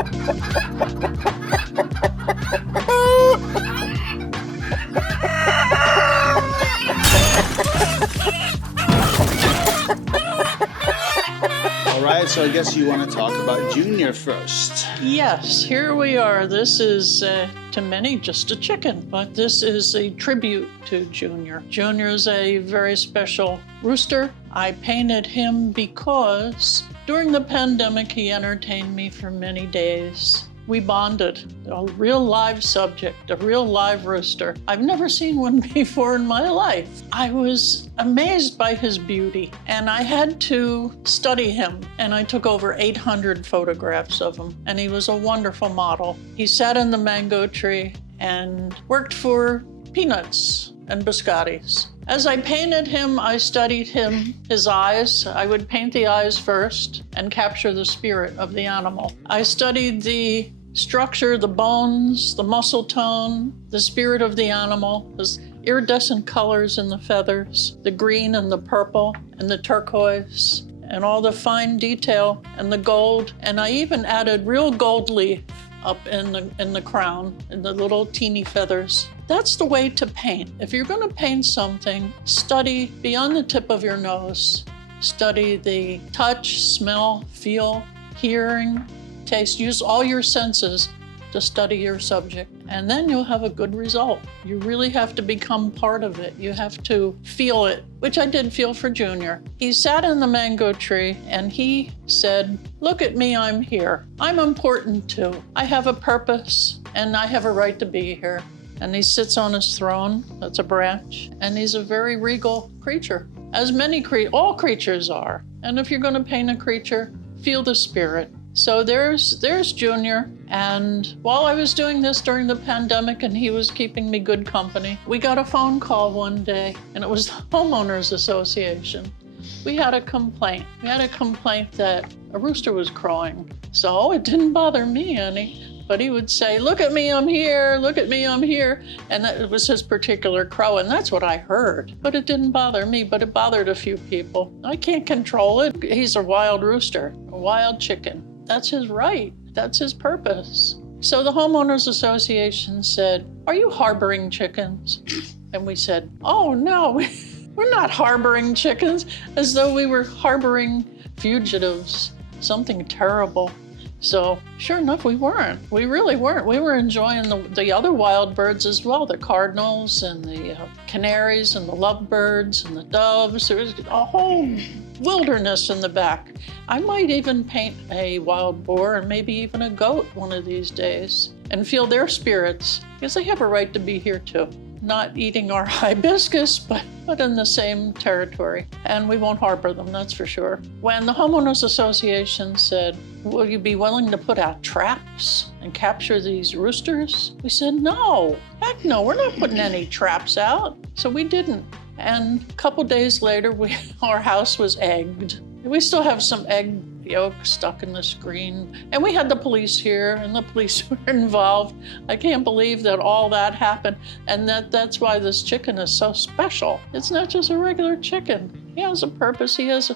All right, so I guess you want to talk about Junior first. Yes, here we are. This is, to many, just a chicken, but this is a tribute to Junior. Junior is a very special rooster. I painted him because during the pandemic, he entertained me for many days. We bonded, a real live subject, a real live rooster. I've never seen one before in my life. I was amazed by his beauty, and I had to study him, and I took over 800 photographs of him, and he was a wonderful model. He sat in the mango tree and worked for peanuts and biscottis. As I painted him, I studied him, his eyes. I would paint the eyes first and capture the spirit of the animal. I studied the structure, the bones, the muscle tone, the spirit of the animal, his iridescent colors in the feathers, the green and the purple and the turquoise, and all the fine detail and the gold. And I even added real gold leaf up in the crown, in the little teeny feathers. That's the way to paint. If you're going to paint something, study beyond the tip of your nose. Study the touch, smell, feel, hearing, taste. Use all your senses to study your subject, and then you'll have a good result. You really have to become part of it. You have to feel it, which I did feel for Junior. He sat in the mango tree and he said, "Look at me, I'm here. I'm important too. I have a purpose and I have a right to be here." And he sits on his throne, that's a branch, and he's a very regal creature, as all creatures are. And if you're gonna paint a creature, feel the spirit. So there's Junior, and while I was doing this during the pandemic and he was keeping me good company, we got a phone call one day, and it was the Homeowners Association. We had a complaint. We had a complaint that a rooster was crowing. So it didn't bother me any, but he would say, "Look at me, I'm here, look at me, I'm here." And that was his particular crow, and that's what I heard. But it didn't bother me, but it bothered a few people. I can't control it. He's a wild rooster, a wild chicken. That's his right. That's his purpose. So the Homeowners Association said, "Are you harboring chickens?" And we said, "Oh no, we're not harboring chickens," as though we were harboring fugitives, something terrible. So sure enough, we weren't. We really weren't. We were enjoying the other wild birds as well, the cardinals and the canaries and the lovebirds and the doves. There was a whole wilderness in the back. I might even paint a wild boar and maybe even a goat one of these days and feel their spirits, because they have a right to be here too. Not eating our hibiscus, but in the same territory. And we won't harbor them, that's for sure. When the Homeowners Association said, "Will you be willing to put out traps and capture these roosters?" We said, "No, heck no, we're not putting any traps out." So we didn't. And a couple days later, our house was egged. We still have some egg yolk stuck in the screen. And we had the police here, and the police were involved. I can't believe that all that happened, and that's why this chicken is so special. It's not just a regular chicken. He has a purpose. He has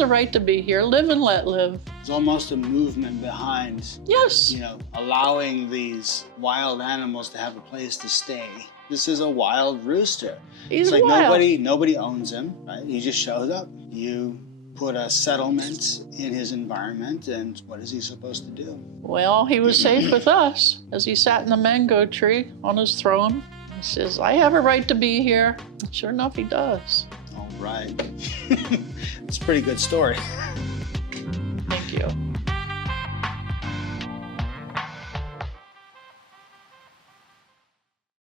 a right to be here. Live and let live. There's almost a movement behind, yes, allowing these wild animals to have a place to stay. This is a wild rooster. He's it's like wild. nobody owns him, right? He just shows up. You put a settlement in his environment, and what is he supposed to do? Well, he was safe with us as he sat in the mango tree on his throne. He says, "I have a right to be here." Sure enough, he does. All right. It's a pretty good story. Thank you.